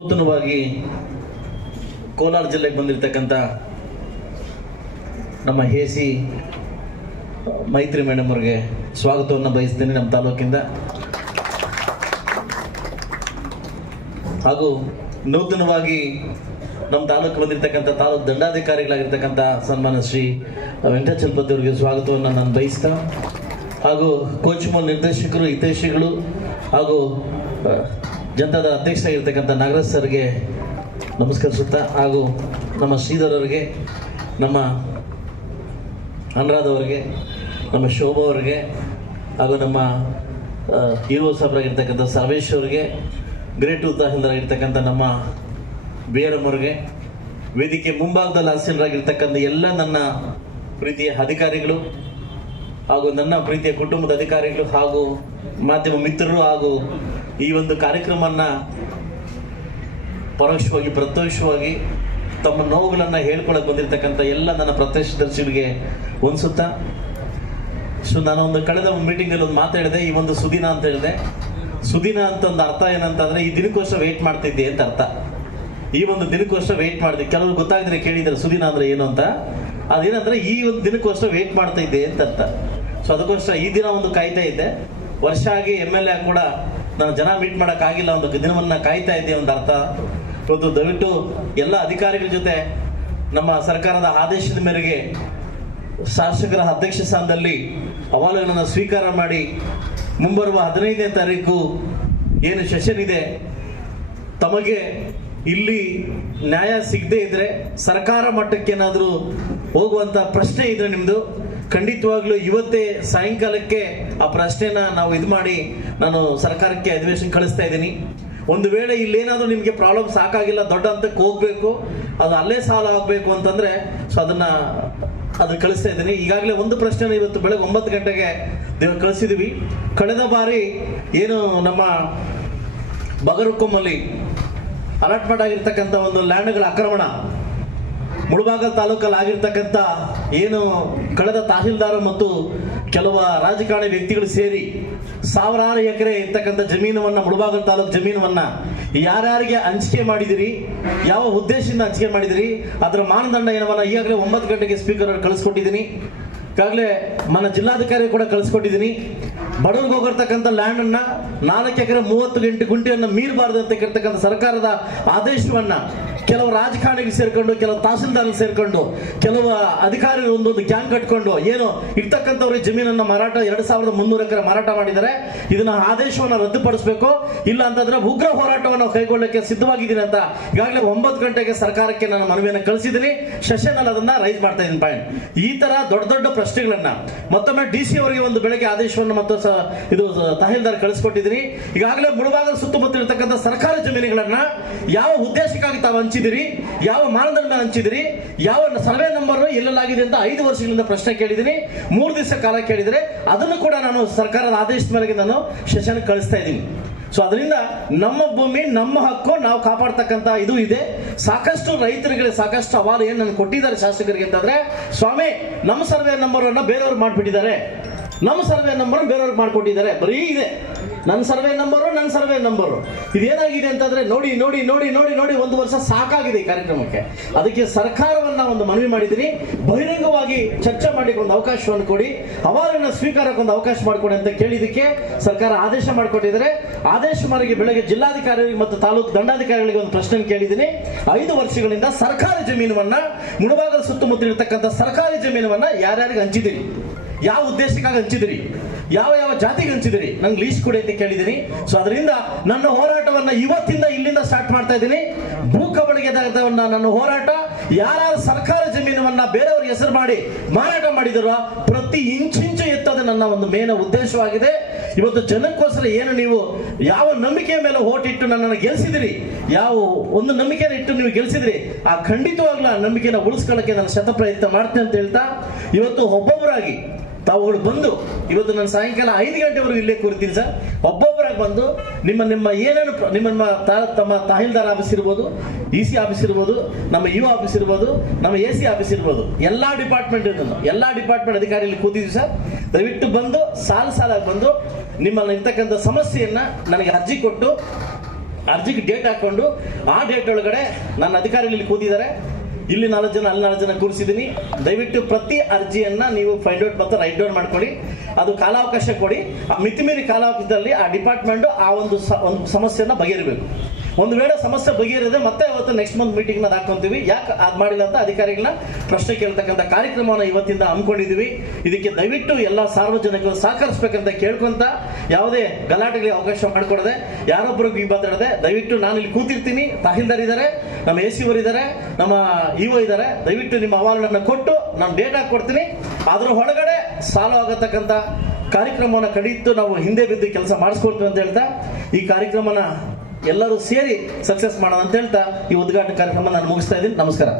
ನೂತನವಾಗಿ ಕೋಲಾರ ಜಿಲ್ಲೆಗೆ ಬಂದಿರತಕ್ಕಂಥ ನಮ್ಮ ಎ ಸಿ ಮೈತ್ರಿ ಮೇಡಮ್ ಅವ್ರಿಗೆ ಸ್ವಾಗತವನ್ನು ಬಯಸ್ತೀನಿ ನಮ್ಮ ತಾಲೂಕಿಂದ. ಹಾಗೂ ನೂತನವಾಗಿ ನಮ್ಮ ತಾಲೂಕು ಬಂದಿರತಕ್ಕಂಥ ತಾಲೂಕು ದಂಡಾಧಿಕಾರಿಗಳಾಗಿರ್ತಕ್ಕಂಥ ಸನ್ಮಾನ ಶ್ರೀ ವೆಂಕಟಚಲಪತಿ ಅವರಿಗೆ ಸ್ವಾಗತವನ್ನು ನಾನು ಬಯಸ್ತಾ, ಹಾಗೂ ಕೋಚ್ಮೋಲ್ ನಿರ್ದೇಶಕರು, ಹಿತೈಷಿಗಳು ಹಾಗೂ ಜನತಾದ ಅಧ್ಯಕ್ಷರಾಗಿರ್ತಕ್ಕಂಥ ನಾಗರಾಜ್ ಸರ್ಗೆ ನಮಸ್ಕರಿಸುತ್ತಾ ಹಾಗೂ ನಮ್ಮ ಶ್ರೀಧರ್ ಅವರಿಗೆ, ನಮ್ಮ ಅನುರಾಧ್ ಅವರಿಗೆ, ನಮ್ಮ ಶೋಭಾ ಅವರಿಗೆ ಹಾಗೂ ನಮ್ಮ ಹೀರೋ ಸಾಬ್ರಾಗಿರ್ತಕ್ಕಂಥ ಸರ್ವೇಶ್ ಅವರಿಗೆ, ಗ್ರೇಟ್ ಉದಾಹರಣರಾಗಿರ್ತಕ್ಕಂಥ ನಮ್ಮ ಬೇರಮ್ ಅವ್ರಿಗೆ, ವೇದಿಕೆ ಮುಂಭಾಗದಲ್ಲಿ ಆಸೀನರಾಗಿರ್ತಕ್ಕಂಥ ಎಲ್ಲ ನನ್ನ ಪ್ರೀತಿಯ ಅಧಿಕಾರಿಗಳು ಹಾಗೂ ನನ್ನ ಪ್ರೀತಿಯ ಕುಟುಂಬದ ಅಧಿಕಾರಿಗಳು ಹಾಗೂ ಮಾಧ್ಯಮ ಮಿತ್ರರು ಹಾಗೂ ಈ ಒಂದು ಕಾರ್ಯಕ್ರಮವನ್ನು ಪರೋಕ್ಷವಾಗಿ, ಪ್ರತ್ಯಕ್ಷವಾಗಿ ತಮ್ಮ ನೋವುಗಳನ್ನು ಹೇಳ್ಕೊಳಕ್ಕೆ ಬಂದಿರತಕ್ಕಂಥ ಎಲ್ಲ ನನ್ನ ಪ್ರತ್ಯಕ್ಷದರ್ಶಿಗಳಿಗೆ ಹೊಂದಿಸುತ್ತಾ ಸೊ ನಾನು ಒಂದು ಕಳೆದ ಒಂದು ಮೀಟಿಂಗಲ್ಲಿ ಒಂದು ಮಾತಾಡಿದೆ ಈ ಒಂದು ಸುದಿನ ಅಂತ ಹೇಳಿದೆ. ಸುದಿನ ಅಂತ ಒಂದು ಅರ್ಥ ಏನಂತಂದ್ರೆ, ಈ ದಿನಕ್ಕೋಸ್ಕರ ವೆಯ್ಟ್ ಮಾಡ್ತಿದ್ದೆ ಅಂತ ಅರ್ಥ. ಈ ಒಂದು ದಿನಕ್ಕೋಸ್ಕರ ವೆಯ್ಟ್ ಮಾಡಿದೆ. ಕೆಲವರು ಗೊತ್ತಾಗಿದ್ರೆ ಕೇಳಿದ್ದಾರೆ ಸುದಿನ ಅಂದ್ರೆ ಏನು ಅಂತ. ಅದೇನಂದ್ರೆ, ಈ ಒಂದು ದಿನಕ್ಕೋಸ್ಕರ ವೆಯ್ಟ್ ಮಾಡ್ತಾ ಇದ್ದೆ ಅಂತ ಅರ್ಥ. ಸೊ ಅದಕ್ಕೋಸ್ಕರ ಈ ದಿನ ಒಂದು ಕಾಯ್ತಾ ಇದ್ದೆ. ವರ್ಷ ಆಗಿ ಎಂ ಎಲ್ ಎ ಕೂಡ ನಾನು ಜನ ಮೀಟ್ ಮಾಡೋಕ್ಕಾಗಿಲ್ಲ, ಒಂದು ದಿನವನ್ನ ಕಾಯ್ತಾ ಇದ್ದೆ ಒಂದು ಅರ್ಥ. ಇವತ್ತು ದಯವಿಟ್ಟು ಎಲ್ಲ ಅಧಿಕಾರಿಗಳ ಜೊತೆ ನಮ್ಮ ಸರ್ಕಾರದ ಆದೇಶದ ಮೇರೆಗೆ ಶಾಸಕರ ಅಧ್ಯಕ್ಷ ಸ್ಥಾನದಲ್ಲಿ ಅಹವಾಲುಗಳನ್ನು ಸ್ವೀಕಾರ ಮಾಡಿ ಮುಂಬರುವ ಹದಿನೈದನೇ ತಾರೀಕು ಏನು ಸೆಷನ್ ಇದೆ, ತಮಗೆ ಇಲ್ಲಿ ನ್ಯಾಯ ಸಿಗದೇ ಇದ್ರೆ ಸರ್ಕಾರ ಮಟ್ಟಕ್ಕೆ ಏನಾದರೂ ಹೋಗುವಂತ ಪ್ರಶ್ನೆ ಇದ್ರೆ ನಿಮ್ದು. ಖಂಡಿತವಾಗ್ಲೂ ಇವತ್ತೇ ಸಾಯಂಕಾಲಕ್ಕೆ ಆ ಪ್ರಶ್ನೆನ ನಾವು ಇದು ಮಾಡಿ ನಾನು ಸರ್ಕಾರಕ್ಕೆ ಅಧಿವೇಶನ ಕಳಿಸ್ತಾ ಇದ್ದೀನಿ. ಒಂದು ವೇಳೆ ಇಲ್ಲೇನಾದರೂ ನಿಮಗೆ ಪ್ರಾಬ್ಲಮ್ ಸಾಕಾಗಿಲ್ಲ, ದೊಡ್ಡ ಹಂತಕ್ಕೆ ಹೋಗ್ಬೇಕು, ಅದು ಅಲ್ಲೇ ಸಾಲ ಆಗಬೇಕು ಅಂತಂದ್ರೆ ಸೊ ಅದನ್ನ ಅದು ಕಳಿಸ್ತಾ ಇದ್ದೀನಿ. ಈಗಾಗಲೇ ಒಂದು ಪ್ರಶ್ನೆನ ಇವತ್ತು ಬೆಳಗ್ಗೆ ಒಂಬತ್ತು ಗಂಟೆಗೆ ನೀವು ಕಳಿಸಿದ್ವಿ. ಕಳೆದ ಬಾರಿ ಏನು ನಮ್ಮ ಬಗರುಕೊಮ್ಮಲ್ಲಿ ಅಲಾಟ್ಮೆಂಟ್ ಆಗಿರ್ತಕ್ಕಂಥ ಒಂದು ಲ್ಯಾಂಡ್ಗಳ ಆಕ್ರಮಣ, ಮುಳಬಾಗಲ್ ತಾಲೂಕಲ್ಲಿ ಆಗಿರ್ತಕ್ಕಂಥ ಏನು ಕಳೆದ ತಹಶೀಲ್ದಾರ ಮತ್ತು ಕೆಲವು ರಾಜಕಾರಣಿ ವ್ಯಕ್ತಿಗಳು ಸೇರಿ ಸಾವಿರಾರು ಎಕರೆ ಇರ್ತಕ್ಕಂಥ ಜಮೀನವನ್ನ, ಮುಳಬಾಗಲ್ ತಾಲೂಕು ಜಮೀನವನ್ನ ಯಾರ್ಯಾರಿಗೆ ಹಂಚಿಕೆ ಮಾಡಿದಿರಿ, ಯಾವ ಉದ್ದೇಶದಿಂದ ಹಂಚಿಕೆ ಮಾಡಿದಿರಿ, ಅದರ ಮಾನದಂಡ ಏನವನ್ನ ಈಗಾಗಲೇ ಒಂಬತ್ತು ಗಂಟೆಗೆ ಸ್ಪೀಕರ್ ಅವ್ರು ಕಳಿಸ್ಕೊಟ್ಟಿದ್ದೀನಿ. ಈಗಾಗಲೇ ನನ್ನ ಜಿಲ್ಲಾಧಿಕಾರಿ ಕೂಡ ಕಳಿಸ್ಕೊಟ್ಟಿದ್ದೀನಿ. ಬಡವ್ರಿಗೆ ಹೋಗಿರ್ತಕ್ಕಂಥ ಲ್ಯಾಂಡ್ ಅನ್ನ ನಾಲ್ಕು ಎಕರೆ ಮೂವತ್ತು ಗಂಟೆ ಗುಂಟೆಯನ್ನು ಮೀರಬಾರ್ದು ಅಂತ ಕೇಳ್ತಕ್ಕಂಥ ಸರ್ಕಾರದ ಆದೇಶವನ್ನ ಕೆಲವು ರಾಜಕಾರಣಿಗೆ ಸೇರ್ಕೊಂಡು, ಕೆಲವು ತಹಸೀಲ್ದಾರ್ ಸೇರ್ಕೊಂಡು, ಕೆಲವು ಅಧಿಕಾರಿಗಳು ಒಂದೊಂದು ಗ್ಯಾಂಗ್ ಕಟ್ಕೊಂಡು, ಏನು ಇರ್ತಕ್ಕಂಥವ್ರಿಗೆ ಜಮೀನನ್ನ ಮಾರಾಟ ಎರಡು ಸಾವಿರದ ಮುನ್ನೂರು ಎಕರೆ ಮಾರಾಟ ಮಾಡಿದ್ದಾರೆ. ಇದನ್ನ ಆದೇಶವನ್ನ ರದ್ದುಪಡಿಸಬೇಕು. ಇಲ್ಲ ಅಂತಂದ್ರೆ ಉಗ್ರ ಹೋರಾಟವನ್ನು ಕೈಗೊಳ್ಳಕ್ಕೆ ಸಿದ್ಧವಾಗಿದ್ದೀನಿ ಅಂತ ಈಗಾಗಲೇ ಒಂಬತ್ತು ಗಂಟೆಗೆ ಸರ್ಕಾರಕ್ಕೆ ನಾನು ಮನವಿಯನ್ನು ಕಳಿಸಿದ್ದೀನಿ. ಸೆಷನ್ ಅಲ್ಲಿ ಅದನ್ನ ರೈಸ್ ಮಾಡ್ತಾ ಇದ್ದೀನಿ ಪಾಯಿಂಟ್ ಈ ತರ ದೊಡ್ಡ ದೊಡ್ಡ ಪ್ರಶ್ನೆಗಳನ್ನ ಮತ್ತೊಮ್ಮೆ ಡಿ ಸಿ ಅವರಿಗೆ ಒಂದು ಬೆಳಗ್ಗೆ ಆದೇಶವನ್ನು ಮತ್ತು ಇದು ತಹಸೀಲ್ದಾರ್ ಕಳಿಸ್ಕೊಟ್ಟಿದ್ದೀನಿ. ಈಗಾಗಲೇ ಮುಳುಭಾಗದ ಸುತ್ತಮುತ್ತ ಇರತಕ್ಕಂಥ ಸರ್ಕಾರಿ ಜಮೀನುಗಳನ್ನ ಯಾವ ಉದ್ದೇಶಕ್ಕಾಗಿ ತಾವು ಹಂಚಿದಿರಿ? ಯಾವ ಮಾನದಂಡ ಹಂಚಿದಿರಿ? ಯಾವ ಸರ್ವೆ ನಂಬರ್ ಎಲ್ಲಲಾಗಿದೆ ಅಂತ ಐದು ವರ್ಷಗಳಿಂದ ಪ್ರಶ್ನೆ ಕೇಳಿದ್ದೀನಿ ಮೂರು ದಿವಸ ಕಾಲ ಕೇಳಿದರೆ. ಅದನ್ನು ಕೂಡ ನಾನು ಸರ್ಕಾರದ ಆದೇಶದ ಮೇರೆಗೆ ನಾನು ಸೆಷನ್ ಕಳಿಸ್ತಾ ಇದ್ದೀನಿ. ಸೊ ಅದರಿಂದ ನಮ್ಮ ಭೂಮಿ, ನಮ್ಮ ಹಕ್ಕು ನಾವು ಕಾಪಾಡ್ತಕ್ಕಂತ ಇದು ಇದೆ. ಸಾಕಷ್ಟು ರೈತರಿಗೆ ಸಾಕಷ್ಟು ಅವಾಲು ಏನು ನನ್ನ ಕೊಟ್ಟಿದ್ದಾರೆ ಶಾಸಕರಿಗೆ ಅಂತಂದ್ರೆ, ಸ್ವಾಮಿ, ನಮ್ಮ ಸರ್ವೆ ನಂಬರ್ ಅನ್ನ ಬೇರೆಯವ್ರು ಮಾಡ್ಬಿಟ್ಟಿದ್ದಾರೆ. ನಮ್ಮ ಸರ್ವೆ ನಂಬರ್ ಬೇರೆಯವ್ರಿಗೆ ಮಾಡ್ಕೊಟ್ಟಿದ್ದಾರೆ. ಬರೀ ಇದೆ. ನನ್ನ ಸರ್ವೆ ನಂಬರು, ನನ್ನ ಸರ್ವೆ ನಂಬರು. ಇದೇನಾಗಿದೆ ಅಂತಂದ್ರೆ ನೋಡಿ ನೋಡಿ ನೋಡಿ ನೋಡಿ ನೋಡಿ ಒಂದು ವರ್ಷ ಸಾಕಾಗಿದೆ ಈ ಕಾರ್ಯಕ್ರಮಕ್ಕೆ. ಅದಕ್ಕೆ ಸರ್ಕಾರವನ್ನ ಒಂದು ಮನವಿ ಮಾಡಿದ್ದೀನಿ ಬಹಿರಂಗವಾಗಿ ಚರ್ಚೆ ಮಾಡಿಕೊಂಡು ಒಂದು ಅವಕಾಶವನ್ನು ಕೊಡಿ. ಅವಾರ್ಡನ್ನು ಸ್ವೀಕಾರಕ್ಕೆ ಒಂದು ಅವಕಾಶ ಮಾಡಿಕೊಡಿ ಅಂತ ಕೇಳಿದಕ್ಕೆ ಸರ್ಕಾರ ಆದೇಶ ಮಾಡಿಕೊಟ್ಟಿದ್ದಾರೆ. ಆದೇಶ ಮಾರಿಗೆ ಬೆಳಗ್ಗೆ ಜಿಲ್ಲಾಧಿಕಾರಿಗಳಿಗೆ ಮತ್ತು ತಾಲೂಕು ದಂಡಾಧಿಕಾರಿಗಳಿಗೆ ಒಂದು ಪ್ರಶ್ನೆ ಕೇಳಿದ್ದೀನಿ. ಐದು ವರ್ಷಗಳಿಂದ ಸರ್ಕಾರಿ ಜಮೀನವನ್ನ ಮುಳಭಾಗದ ಸುತ್ತಮುತ್ತಲಿರ್ತಕ್ಕಂಥ ಸರ್ಕಾರಿ ಜಮೀನವನ್ನ ಯಾರ್ಯಾರಿಗೆ ಹಂಚಿದ್ದೀರಿ ಯಾವ ಉದ್ದೇಶಕ್ಕಾಗಿ ಹಂಚಿದಿರಿ? ಯಾವ ಯಾವ ಜಾತಿಗೆ ಹಂಚಿದಿರಿ ನಂಗೆ ಲೀಸ್ಟ್ ಕೊಡಿ ಅಂತ ಕೇಳಿದ್ದೀನಿ ಸೊ ಅದರಿಂದ ನನ್ನ ಹೋರಾಟವನ್ನ ಇವತ್ತಿಂದ ಇಲ್ಲಿಂದ ಸ್ಟಾರ್ಟ್ ಮಾಡ್ತಾ ಇದ್ದೀನಿ. ಭೂ ಕಬಳಿಕೆದಾರವನ್ನ ನನ್ನ ಹೋರಾಟ ಯಾರು ಸರ್ಕಾರ ಜಮೀನವನ್ನ ಬೇರೆಯವ್ರ ಹೆಸರು ಮಾಡಿ ಮಾರಾಟ ಮಾಡಿದರೋ ಪ್ರತಿ ಇಂಚಿಂಚು ಎತ್ತದ ನನ್ನ ಒಂದು ಮೇನ ಉದ್ದೇಶವಾಗಿದೆ. ಇವತ್ತು ಜನಕ್ಕೋಸ್ಕರ ಏನು ನೀವು ಯಾವ ನಂಬಿಕೆಯ ಮೇಲೆ ಓಟಿಟ್ಟು ನನ್ನನ್ನು ಗೆಲ್ಸಿದಿರಿ? ಯಾವ ಒಂದು ನಂಬಿಕೆನ ಇಟ್ಟು ನೀವು ಗೆಲ್ಸಿದ್ರಿ? ಆ ಖಂಡಿತವಾಗ್ಲೂ ನಂಬಿಕೆನ ಉಳಿಸ್ಕೊಳ್ಳೋಕೆ ನಾನು ಶತ ಪ್ರಯತ್ನ ಮಾಡ್ತೇನೆ ಅಂತ ಹೇಳ್ತಾ, ಇವತ್ತು ಒಬ್ಬೊಬ್ಬರಾಗಿ ತಾವುಗಳು ಬಂದು ಇವತ್ತು ನಾನು ಸಾಯಂಕಾಲ ಐದು ಗಂಟೆವರೆಗೂ ಇಲ್ಲೇ ಕೂರ್ತೀನಿ ಸರ್. ಒಬ್ಬೊಬ್ಬರಾಗಿ ಬಂದು ನಿಮ್ಮ ನಿಮ್ಮ ಏನೇನು ನಿಮ್ಮ ನಿಮ್ಮ ತಮ್ಮ ತಹಸೀಲ್ದಾರ್ ಆಫೀಸ್ ಇರ್ಬೋದು ಡಿ ಸಿ ಆಫೀಸ್ ಇರ್ಬೋದು, ನಮ್ಮ ಯು ಆಫೀಸ್ ಇರ್ಬೋದು, ನಮ್ಮ ಎ ಸಿ ಆಫೀಸ್ ಇರ್ಬೋದು, ಎಲ್ಲ ಡಿಪಾರ್ಟ್ಮೆಂಟ್ ಎಲ್ಲ ಡಿಪಾರ್ಟ್ಮೆಂಟ್ ಅಧಿಕಾರಿಗಳು ಕೂತಿದ್ವಿ ಸರ್. ದಯವಿಟ್ಟು ಬಂದು, ಸಾಲು ಸಾಲಾಗಿ ಬಂದು ನಿಮ್ಮಲ್ಲಿ ಇರ್ತಕ್ಕಂಥ ಸಮಸ್ಯೆಯನ್ನು ನನಗೆ ಅರ್ಜಿ ಕೊಟ್ಟು, ಅರ್ಜಿಗೆ ಡೇಟ್ ಹಾಕ್ಕೊಂಡು, ಆ ಡೇಟ್ ಒಳಗಡೆ ನನ್ನ ಅಧಿಕಾರಿಗಳಲ್ಲಿ ಕೂತಿದ್ದಾರೆ. ಇಲ್ಲಿ ನಾಲ್ಕು ಜನ, ಅಲ್ಲಿ ನಾಲ್ಕು ಜನ ಕೂರಿಸಿದ್ದೀನಿ. ದಯವಿಟ್ಟು ಪ್ರತಿ ಅರ್ಜಿಯನ್ನ ನೀವು ಫೈಂಡ್ ಔಟ್ ಮತ್ತು ರೈಟ್ ಡೌನ್ ಮಾಡ್ಕೊಡಿ ಅದು ಕಾಲಾವಕಾಶ ಕೊಡಿ. ಆ ಮಿತಿಮೀರಿ ಕಾಲಾವಕಾಶದಲ್ಲಿ ಆ ಡಿಪಾರ್ಟ್ಮೆಂಟ್ ಆ ಒಂದು ಒಂದು ಸಮಸ್ಯೆಯನ್ನು ಬಗೆಹರಿಬೇಕು. ಒಂದು ವೇಳೆ ಸಮಸ್ಯೆ ಬಗೆಹರಿದೆ ಮತ್ತೆ ಅವತ್ತು ನೆಕ್ಸ್ಟ್ ಮಂತ್ ಮೀಟಿಂಗ್ನ ಹಾಕೊಂತೀವಿ ಯಾಕೆ ಅದ್ ಮಾಡಿಲ್ಲ ಅಂತ ಅಧಿಕಾರಿಗಳನ್ನ ಪ್ರಶ್ನೆ ಕೇಳ್ತಕ್ಕಂಥ ಕಾರ್ಯಕ್ರಮವನ್ನು ಇವತ್ತಿಂದ ಹಮ್ಮಿಕೊಂಡಿದ್ದೀವಿ. ಇದಕ್ಕೆ ದಯವಿಟ್ಟು ಎಲ್ಲ ಸಾರ್ವಜನಿಕರು ಸಹಕರಿಸಬೇಕಂತ ಕೇಳ್ಕೊಂತ ಯಾವುದೇ ಗಲಾಟೆಗಳಿಗೆ ಅವಕಾಶ ಮಾಡಿಕೊಡದೆ, ಯಾರೊಬ್ಬರಿಗೂ ಈ ಮಾತಾಡದೆ ದಯವಿಟ್ಟು ನಾನು ಇಲ್ಲಿ ಕೂತಿರ್ತೀನಿ. ತಹಸೀಲ್ದಾರ್ ಇದ್ದಾರೆ ನಮ್ಮ ಎ ಸಿ ಇದ್ದಾರೆ, ನಮ್ಮ ಇಒ ಇದ್ದಾರೆ. ದಯವಿಟ್ಟು ನಿಮ್ಮ ಅಹವಾಲನ್ನ ಕೊಟ್ಟು ನಾನು ಡೇಟಾ ಕೊಡ್ತೀನಿ. ಅದರ ಒಳಗಡೆ ಸಾಲು ಆಗತಕ್ಕಂಥ ಕಾರ್ಯಕ್ರಮವನ್ನು ಕಡಿತು ನಾವು ಹಿಂದೆ ಬಿದ್ದು ಕೆಲಸ ಮಾಡಿಸ್ಕೊಡ್ತೀವಿ ಅಂತ ಹೇಳ್ತಾ ಈ ಕಾರ್ಯಕ್ರಮನ ಎಲ್ಲರೂ ಸೇರಿ ಸಕ್ಸಸ್ ಮಾಡೋಣ ಅಂತ ಹೇಳ್ತಾ ಈ ಉದ್ಘಾಟನಾ ಕಾರ್ಯಕ್ರಮ ನಾನು ಮುಗಿಸ್ತಾ ಇದ್ದೀನಿ. ನಮಸ್ಕಾರ.